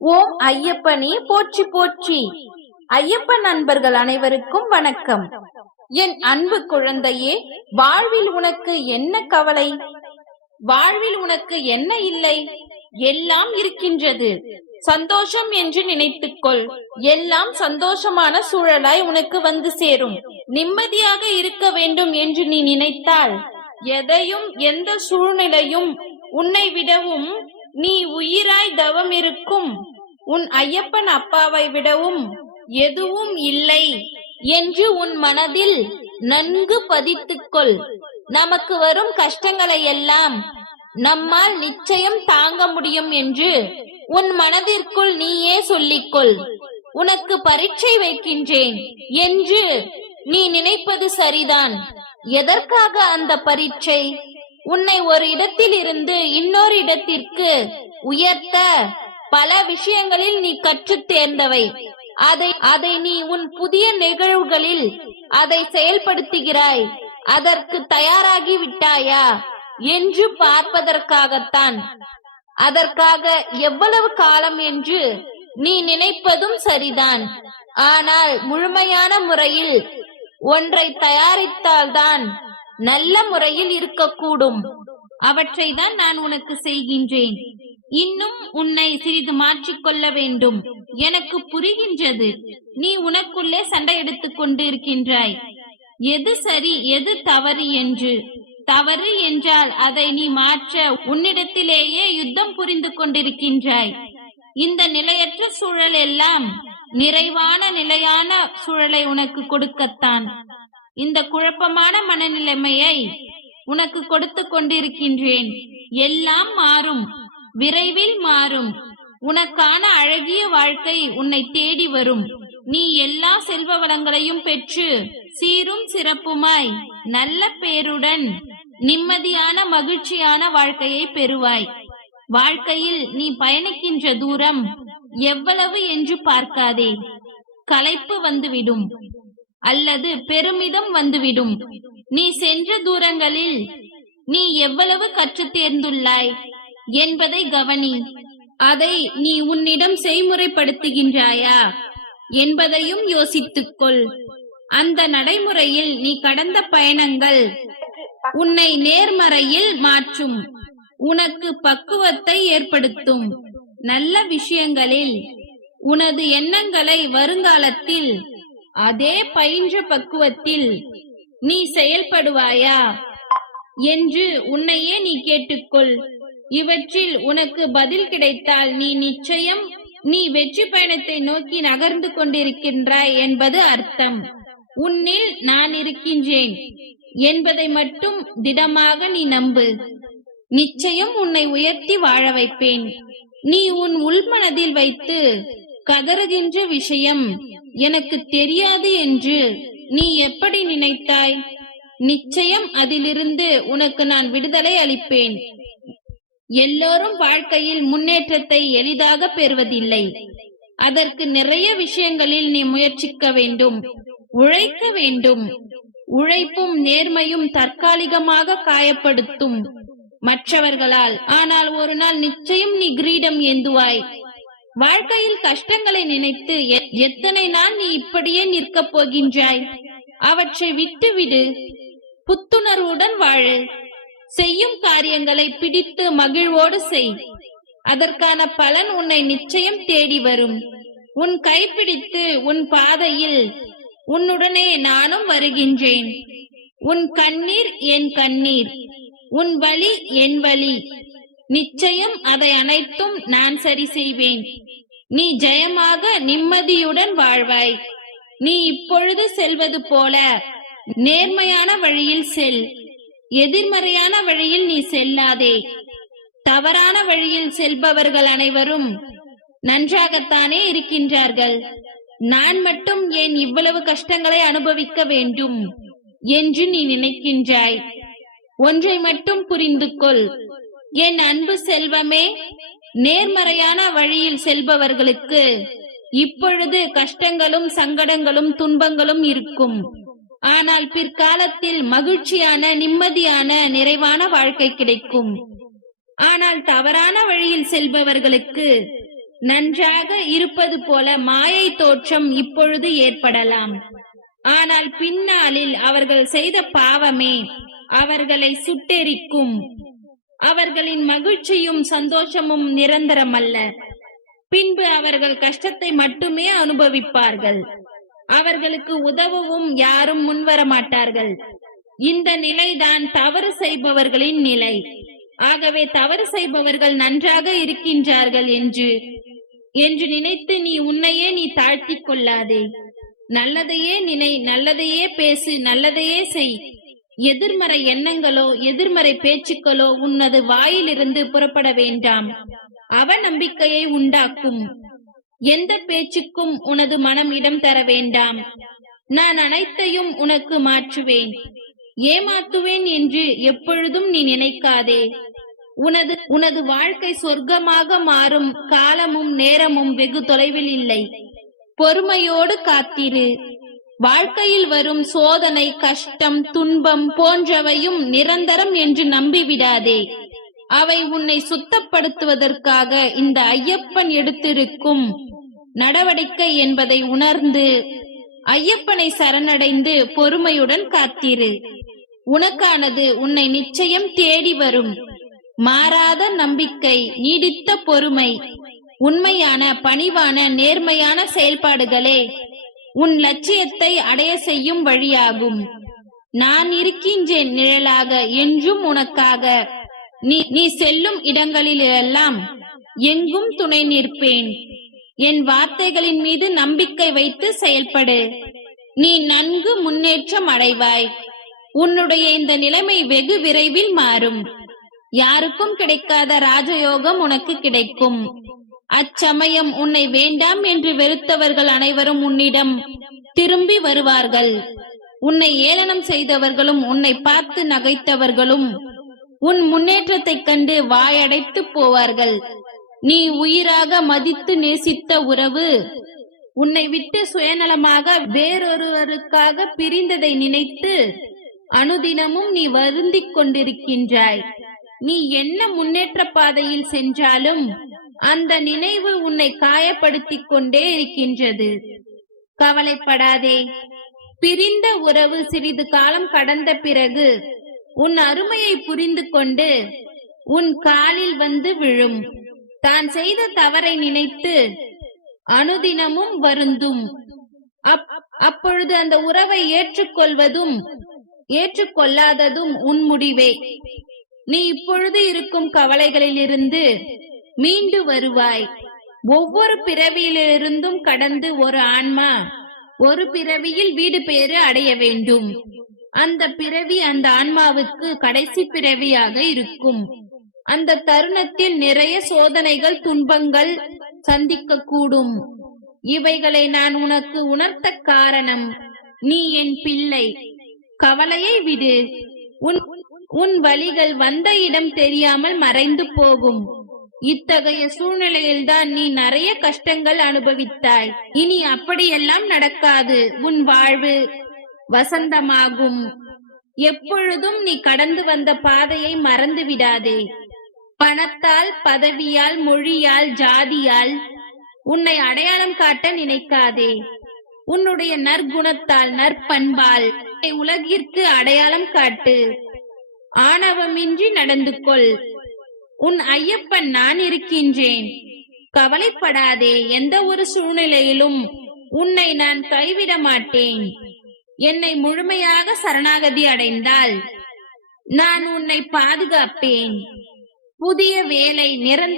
ஓம் ஐயப்பனே போற்றி போற்றி. ஐயப்பன் நண்பர்கள் அனைவருக்கும் வணக்கம். என் அன்பு குழந்தையே வாழ்வில் உனக்கு என்ன கவலை? வாழ்வில் உனக்கு என்ன இல்லை? எல்லாம் இருக்கின்றது. சந்தோஷம் என்று நினைத்துக்கொள். எல்லாம் சந்தோஷமான சூழலாய் உனக்கு வந்து சேரும். நிம்மதியாக இருக்க வேண்டும் என்று நீ நினைத்தால் எதையும் எந்த சூழ்நிலையும் உன்னை விடவும் நீ உயிராய் தவம் இருக்கும். உன் ஐயப்பன் அப்பாவை விடவும் எதுவும் இல்லை என்று உன் மனதில் நன்கு பதித்துக்கொள். நமக்கு வரும் கஷ்டங்களை எல்லாம் நம்மால் நிச்சயம் தாங்க முடியும் என்று உன் மனதிற்குள் நீயே சொல்லிக்கொள். உனக்கு பரீட்சை வைக்கின்றேன் என்று நீ நினைப்பது சரிதான். எதற்காக அந்த பரீட்சை? உன்னை ஒரு இடத்தில் இருந்து இன்னொரு இடத்திற்கு உயர்த்த பல விஷயங்களில் நீ கற்றுத் தேர்ந்தவை அதை அதை நீ உன் புதிய நிகழ்வுகளில் அதை செயல்படுத்துகிறாய். அதற்கு தயாராகி விட்டாயா? என்று பார்ப்பதற்காகத்தான். அதற்காக எவ்வளவு காலம் என்று நீ நினைப்பதும் சரிதான். ஆனால் முழுமையான முறையில் ஒன்றை தயாரித்தால்தான் நல்ல முறையில் இருக்கக்கூடும். அவற்றை தான் நான் உனக்கு செய்கின்றேன். இன்னும் உன்னை சிறிது மாற்றிக்கொள்ள வேண்டும். எனக்கு புரிகின்றது. நீ உனக்குள்ளே சண்டை எடுத்துக் கொண்டு இருக்கின்றாய் எது சரி எது தவறு என்று. தவறு என்றால் அதை நீ மாற்ற உன்னிடத்திலேயே யுத்தம் புரிந்து கொண்டிருக்கின்றாய். இந்த நிலையற்ற சூழல் எல்லாம் நிறைவான நிலையான சூழலை உனக்கு கொடுக்கத்தான். இந்த குழப்பமான மனநிலைமையை உனக்கு கொடுத்து கொண்டிருக்கின்றேன். எல்லாம் மாறும். விரைவில் மாறும். உனக்கான அழகிய வாழ்க்கை உன்னை தேடி வரும். நீ எல்லா செல்வ வளங்களையும் பெற்று சீரும் சிறப்புமாய் நல்ல பேருடன் நிம்மதியான மகிழ்ச்சியான வாழ்க்கையை பெறுவாய். வாழ்க்கையில் நீ பயணிக்கின்ற தூரம் எவ்வளவு என்று பார்க்காதே. களைப்பு வந்துவிடும். அல்லது பெருமிதம் வந்துவிடும். நீ சென்ற தூரங்களில் நீ எவ்வளவு கற்று தேர்ந்துள்ளாய் என்பதை கவனி. அதை நீ உன்னிடம் செய்முறைப்படுத்துகின்றாயா என்பதையும் யோசித்துக்கொள். அந்த நடைமுறையில் நீ கடந்த பயணங்கள் உன்னை நேர்மறையில் மாற்றும். உனக்கு பக்குவத்தை ஏற்படுத்தும். நல்ல விஷயங்களில் உனது எண்ணங்களை வருங்காலத்தில் அதே பயின்ற பக்குவத்தில் நீ செயல்படுவாயா? என்று உன்னையே நீ கேட்டுக்கொள். இவற்றில் உனக்கு பதில் கிடைத்தால் நீ நிச்சயம் நீ வெற்றி பயணத்தை நோக்கி நகர்ந்து கொண்டிருக்கின்றாய் என்பது அர்த்தம். உன்னில் நான் இருக்கின்றேன் என்பதை மட்டும் திடமாக நீ நம்பு. நிச்சயம் உன்னை உயர்த்தி வாழ வைப்பேன். நீ உன் உள்மனதில் வைத்து கதறுகின்ற விஷயம் எனக்கு தெரியாது என்று நீ எப்படி நினைத்தாய்? நிச்சயம் அதிலிருந்து உனக்கு நான் விடுதலை அளிப்பேன். எல்லோரும் வாழ்க்கையில் முன்னேற்றத்தை எளிதாக பெறுவதில்லை. அதற்கு நிறைய விஷயங்களில் நீ முயற்சிக்க வேண்டும் உழைக்க வேண்டும். உழைப்பும் நேர்மையும் தற்காலிகமாக காயப்படுத்தும். மற்றவர்களால் ஆனால் ஒரு நாள் நிச்சயம் நீ கிரீடம் ஏந்துவாய். வாழ்க்கையில் கஷ்டங்களை நினைத்து எத்தனை நாள் நீ இப்படியே நிற்கப் போகின்றாய்? அவற்றை விட்டுவிடு. புத்துணர்வுடன் வாழு. செய்யும் காரியங்களை பிடித்து மகிழ்வோடு செய். அதற்கான பலன் உன்னை நிச்சயம் தேடி வரும். உன் கைப்பிடித்து உன் பாதையில் உன்னுடனே நானும் வருகின்றேன். உன் கண்ணீர் என் கண்ணீர். உன் வழி என் வழி. நிச்சயம் அதை அனைத்தும் நான் சரி செய்வேன். நீ ஜெயமாக நிம்மதியுடன் வாழ்வாய். நீ இப்பொழுது செல்வது போல நேர்மையான வழியில் செல். எதிர்மறையான வழியில் நீ செல்லாதே. தவறான வழியில் செல்பவர்கள் அனைவரும் நன்றாகத்தானே இருக்கின்றார்கள். நான் மட்டும் ஏன் இவ்வளவு கஷ்டங்களை அனுபவிக்க வேண்டும்? என்று நீ நினைக்கின்றாய். ஒன்றை மட்டும் புரிந்து கொள். என் அன்பு செல்வமே நேர்மறையான வழியில் செல்பவர்களுக்கு இப்பொழுது கஷ்டங்களும் சங்கடங்களும் துன்பங்களும் இருக்கும். ஆனால் பிற்காலத்தில் மகிழ்ச்சியான நிம்மதியான நிறைவான வாழ்க்கை கிடைக்கும். ஆனால் தவறான வழியில் செல்பவர்களுக்கு நன்றாக இருப்பது போல மாயை தோற்றம் இப்பொழுது ஏற்படலாம். ஆனால் பின்னாளில் அவர்கள் செய்த பாவமே அவர்களை சுட்டெரிக்கும். அவர்களின் மகிழ்ச்சியும் சந்தோஷமும் நிரந்தரமல்ல. பின்பு அவர்கள் கஷ்டத்தை மட்டுமே அனுபவிப்பார்கள். அவர்களுக்கு உதவவும் யாரும் முன்வர மாட்டார்கள் இந்த நிலைதான் தவறு செய்பவர்களின் நிலை. ஆகவே தவறு செய்பவர்கள் நன்றாக இருக்கின்றார்கள் என்று என்று நினைத்து நீ உன்னையே நீ தாழ்த்திக் கொள்ளாதே. நல்லதையே நினை நல்லதையே பேசு நல்லதையே செய். எதிர்மறை எண்ணங்களோ எதிர்மறை பேச்சுக்களோ உன்னது வாயிலிருந்து புறப்பட வேண்டாம். அவநம்பிக்கையை உண்டாக்கும். எந்த பேச்சுக்கும் உனது மனம் இடம் தர வேண்டாம். நான் அனைத்தையும் உனக்கு மாற்றுவேன். ஏமாத்துவேன் என்று எப்பொழுதும் நீ நினைக்காதே. உனது உனது வாழ்க்கை சொர்க்கமாக மாறும் காலமும் நேரமும் வெகு தொலைவில் இல்லை. பொறுமையோடு காத்திரு. வாழ்க்கையில் வரும் சோதனை கஷ்டம் துன்பம் போன்றவையும் நிரந்தரம் என்று நம்பிவிடாதே. அவை உன்னை சுத்தப்படுத்துவதற்காக இந்த ஐயப்பன் எடுத்திருக்கும் நடவடிக்கை என்பதை உணர்ந்து ஐயப்பனை சரணடைந்து பொறுமையுடன் காத்திரு. உனக்கானது உன்னை நிச்சயம் தேடி வரும். மாறாத நம்பிக்கை நீடித்த பொறுமை உண்மையான பணிவான நேர்மையான செயல்பாடுகளே. உன் லட்சியத்தை அடைய செய்யும் வழியாகும். நான் இருக்கின்றேன் நிழலாக என்றும் உனக்காக. நீ நீ செல்லும் இடங்களிலெல்லாம் எங்கும் துணை நிற்பேன். என் வார்த்தைகளின் மீது நம்பிக்கை வைத்து செயல்படு. நீ நன்கு முன்னேற்றம் அடைவாய். உன்னுடைய இந்த நிலைமை வெகு விரைவில் மாறும். யாருக்கும் கிடைக்காத ராஜயோகம் உனக்கு கிடைக்கும். அச்சமயம் உன்னை வேண்டாம் என்று வெறுத்தவர்கள் அனைவரும் உன்னிடம் திரும்பி வருவார்கள். உன்னை ஏளனம் செய்தவர்களும் உன்னை பார்த்து நகைத்தவர்களும் உன் முன்னேற்றத்தைக் கண்டு வாயடைத்து போவார்கள். நீ உயிராக மதித்து நேசித்த உறவு உன்னை விட்டு சுயநலமாக வேறொருவருக்காக பிரிந்ததை நினைத்து அனுதினமும் நீ வருந்திக் கொண்டிருக்கின்றாய். நீ என்ன முன்னேற்ற பாதையில் சென்றாலும் அந்த நினைவு உன்னை காயப்படுத்திக் கொண்டே இருக்கின்றது. கவலைப்படாதே. பிரிந்த உறவு சிறிது காலம் கடந்த பிறகு உன் அருமையை புரிந்து கொண்டு உன் காலில் வந்து விழும். தான் செய்த தவறை நினைத்து அனுதினமும் வருந்தும். அப்- அப்பொழுது அந்த உறவை ஏற்றுக்கொள்வதும் ஏற்றுக்கொள்ளாததும் உன் முடிவே. நீ இப்பொழுது இருக்கும் கவலைகளிலிருந்து மீண்டு வருவாய். ஒவ்வொரு பிறவியிலிருந்தும் கடந்து ஒரு ஆன்மா ஒரு பிறவியில் வீடு பேறு அடைய வேண்டும். அந்த பிறவி அந்த ஆன்மாவுக்கு கடைசி பிறவியாக இருக்கும். அந்த தருணத்தில் நிறைய சோதனைகள் துன்பங்கள் சந்திக்க கூடும் இவைகளை நான் உனக்கு உணர்த்த காரணம் நீ என் பிள்ளை. கவலையை விடு. உன் உன் வழிகள் வந்த இடம் தெரியாமல் மறைந்து போகும். இத்தகைய சூழ்நிலையில்தான் நீ நிறைய கஷ்டங்கள் அனுபவித்தாய். இனி அப்படியெல்லாம் நடக்காது. உன் வாழ்வு வசந்தமாகும். எப்பொழுதும் நீ கடந்து வந்த பாதையை மறந்து விடாதே. பணத்தால் பதவியால் மொழியால் ஜாதியால் உன்னை அடையாளம் காட்ட நினைக்காதே. உன்னுடைய நற்குணத்தால் நற்பண்பால் உலகிற்கு அடையாளம் காட்டு. ஆணவமின்றி நடந்து கொள். உன் ஐயப்பன் நான் இருக்கின்றேன். கவலைப்படாதே எந்த ஒரு சூழ்நிலையிலும் உன்னை நான் கைவிட மாட்டேன். என்னை முழுமையாக சரணாகதி அடைந்தால் நான் உன்னை பாதுகாப்பேன். புதிய வேலை நிரந்தர